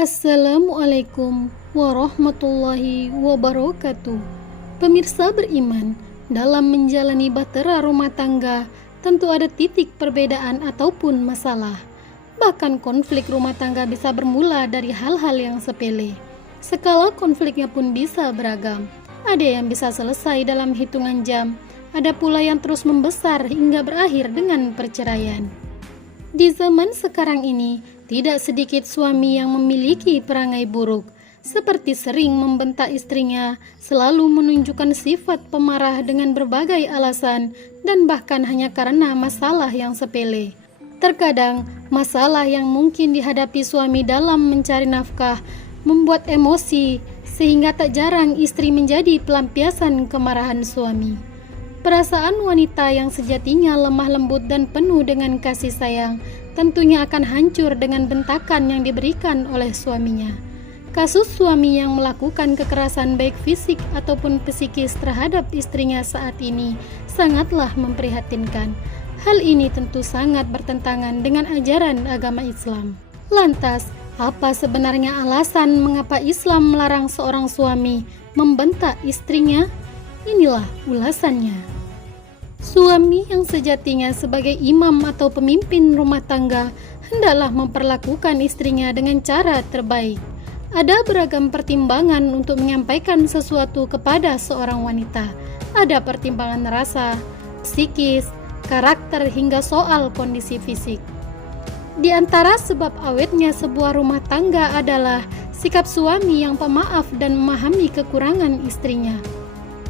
Assalamualaikum warahmatullahi wabarakatuh. Pemirsa beriman, dalam menjalani bahtera rumah tangga, tentu ada titik perbedaan ataupun masalah. Bahkan konflik rumah tangga bisa bermula dari hal-hal yang sepele. Skala konfliknya pun bisa beragam. Ada yang bisa selesai dalam hitungan jam, ada pula yang terus membesar hingga berakhir dengan perceraian. Di zaman sekarang ini, tidak sedikit suami yang memiliki perangai buruk, seperti sering membentak istrinya, selalu menunjukkan sifat pemarah dengan berbagai alasan, dan bahkan hanya karena masalah yang sepele. Terkadang, masalah yang mungkin dihadapi suami dalam mencari nafkah membuat emosi, sehingga tak jarang istri menjadi pelampiasan kemarahan suami. Perasaan wanita yang sejatinya lemah lembut dan penuh dengan kasih sayang tentunya akan hancur dengan bentakan yang diberikan oleh suaminya. Kasus suami yang melakukan kekerasan baik fisik ataupun psikis terhadap istrinya saat ini sangatlah memprihatinkan. Hal ini tentu sangat bertentangan dengan ajaran agama Islam. Lantas, apa sebenarnya alasan mengapa Islam melarang seorang suami membentak istrinya? Inilah ulasannya. Suami yang sejatinya sebagai imam atau pemimpin rumah tangga hendaklah memperlakukan istrinya dengan cara terbaik. Ada beragam pertimbangan untuk menyampaikan sesuatu kepada seorang wanita. Ada pertimbangan rasa, psikis, karakter hingga soal kondisi fisik. Di antara sebab awetnya sebuah rumah tangga adalah sikap suami yang pemaaf dan memahami kekurangan istrinya.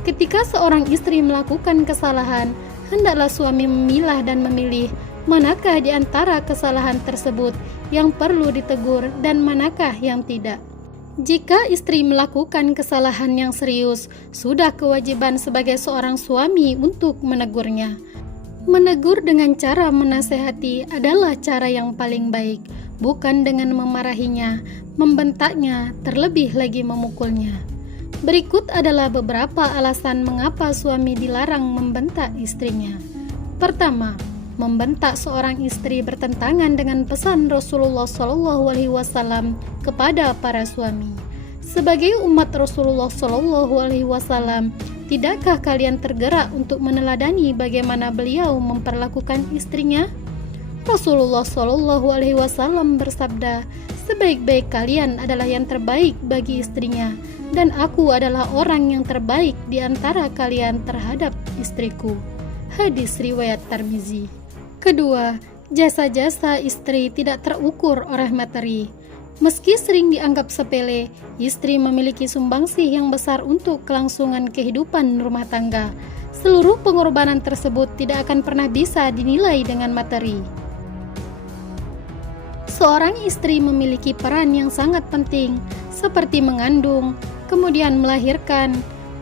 Ketika seorang istri melakukan kesalahan, hendaklah suami memilah dan memilih manakah di antara kesalahan tersebut yang perlu ditegur dan manakah yang tidak. Jika istri melakukan kesalahan yang serius, sudah kewajiban sebagai seorang suami untuk menegurnya. Menegur dengan cara menasehati adalah cara yang paling baik, bukan dengan memarahinya, membentaknya, terlebih lagi memukulnya. Berikut adalah beberapa alasan mengapa suami dilarang membentak istrinya. Pertama, membentak seorang istri bertentangan dengan pesan Rasulullah SAW kepada para suami. Sebagai umat Rasulullah SAW, tidakkah kalian tergerak untuk meneladani bagaimana beliau memperlakukan istrinya? Rasulullah SAW bersabda, "Sebaik-baik kalian adalah yang terbaik bagi istrinya, dan aku adalah orang yang terbaik di antara kalian terhadap istriku." Hadis riwayat Tirmizi. Kedua, jasa-jasa istri tidak terukur oleh materi. Meski sering dianggap sepele, istri memiliki sumbangsih yang besar untuk kelangsungan kehidupan rumah tangga. Seluruh pengorbanan tersebut tidak akan pernah bisa dinilai dengan materi. Seorang istri memiliki peran yang sangat penting, seperti mengandung, kemudian melahirkan,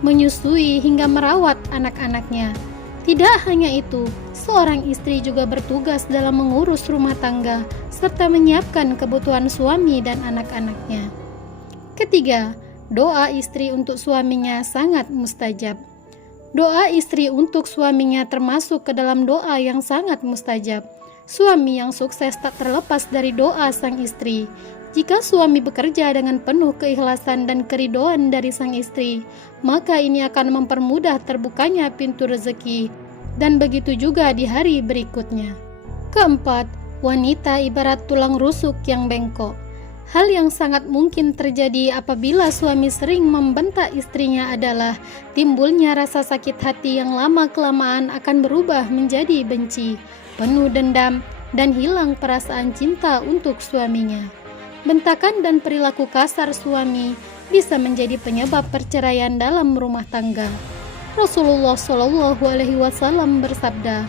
menyusui hingga merawat anak-anaknya. Tidak hanya itu, seorang istri juga bertugas dalam mengurus rumah tangga serta menyiapkan kebutuhan suami dan anak-anaknya. Ketiga, doa istri untuk suaminya sangat mustajab. Doa istri untuk suaminya termasuk ke dalam doa yang sangat mustajab. Suami yang sukses tak terlepas dari doa sang istri. Jika suami bekerja dengan penuh keikhlasan dan keridhaan dari sang istri, maka ini akan mempermudah terbukanya pintu rezeki, dan begitu juga di hari berikutnya. Keempat, wanita ibarat tulang rusuk yang bengkok. Hal yang sangat mungkin terjadi apabila suami sering membentak istrinya adalah timbulnya rasa sakit hati yang lama-kelamaan akan berubah menjadi benci, penuh dendam, dan hilang perasaan cinta untuk suaminya. Bentakan dan perilaku kasar suami bisa menjadi penyebab perceraian dalam rumah tangga. Rasulullah SAW bersabda,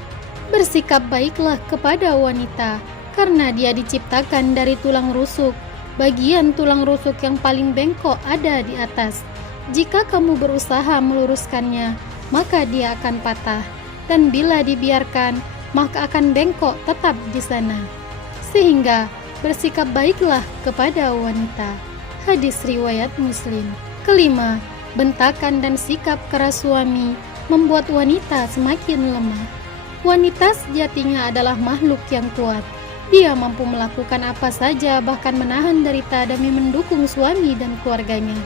"Bersikap baiklah kepada wanita, karena dia diciptakan dari tulang rusuk. Bagian tulang rusuk yang paling bengkok ada di atas. Jika kamu berusaha meluruskannya, maka dia akan patah, dan bila dibiarkan, maka akan bengkok tetap di sana. Sehingga bersikap baiklah kepada wanita." Hadis riwayat Muslim. Kelima, bentakan dan sikap keras suami membuat wanita semakin lemah. Wanita sejatinya adalah makhluk yang kuat. Dia mampu melakukan apa saja, bahkan menahan derita demi mendukung suami dan keluarganya.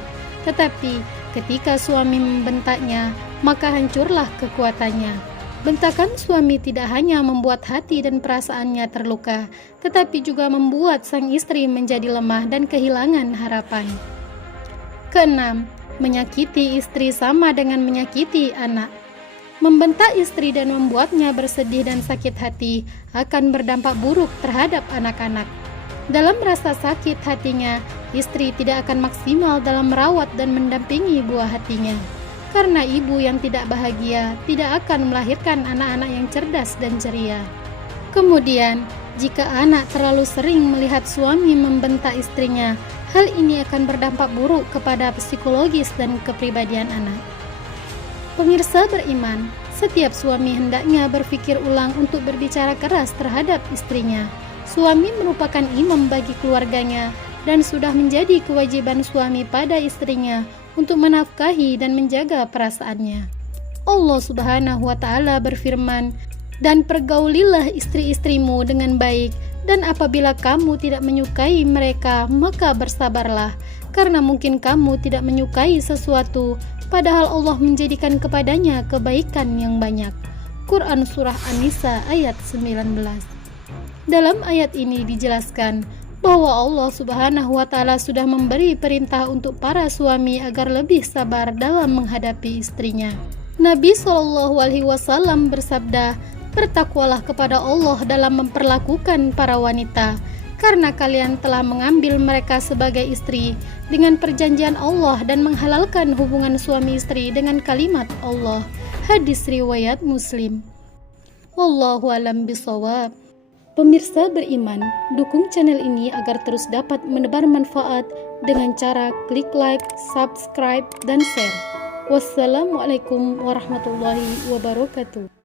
Tetapi ketika suami membentaknya, maka hancurlah kekuatannya. Bentakan suami tidak hanya membuat hati dan perasaannya terluka, tetapi juga membuat sang istri menjadi lemah dan kehilangan harapan. Keenam, menyakiti istri sama dengan menyakiti anak. Membentak istri dan membuatnya bersedih dan sakit hati akan berdampak buruk terhadap anak-anak. Dalam rasa sakit hatinya, istri tidak akan maksimal dalam merawat dan mendampingi buah hatinya. Karena ibu yang tidak bahagia tidak akan melahirkan anak-anak yang cerdas dan ceria. Kemudian, jika anak terlalu sering melihat suami membentak istrinya, hal ini akan berdampak buruk kepada psikologis dan kepribadian anak. Pemirsa beriman, setiap suami hendaknya berpikir ulang untuk berbicara keras terhadap istrinya. Suami merupakan imam bagi keluarganya dan sudah menjadi kewajiban suami pada istrinya untuk menafkahi dan menjaga perasaannya. Allah Subhanahu wa Ta'ala berfirman, "Dan pergaulilah istri-istrimu dengan baik, dan apabila kamu tidak menyukai mereka, maka bersabarlah, karena mungkin kamu tidak menyukai sesuatu, padahal Allah menjadikan kepadanya kebaikan yang banyak." Quran Surah An-Nisa ayat 19. Dalam ayat ini dijelaskan bahwa Allah Subhanahu wa Ta'ala sudah memberi perintah untuk para suami agar lebih sabar dalam menghadapi istrinya. Nabi SAW bersabda, "Bertakwalah kepada Allah dalam memperlakukan para wanita, karena kalian telah mengambil mereka sebagai istri dengan perjanjian Allah dan menghalalkan hubungan suami istri dengan kalimat Allah." Hadis riwayat Muslim. Wallahu a'lam bishawab. Pemirsa beriman, dukung channel ini agar terus dapat menebar manfaat dengan cara klik like, subscribe, dan share. Wassalamualaikum warahmatullahi wabarakatuh.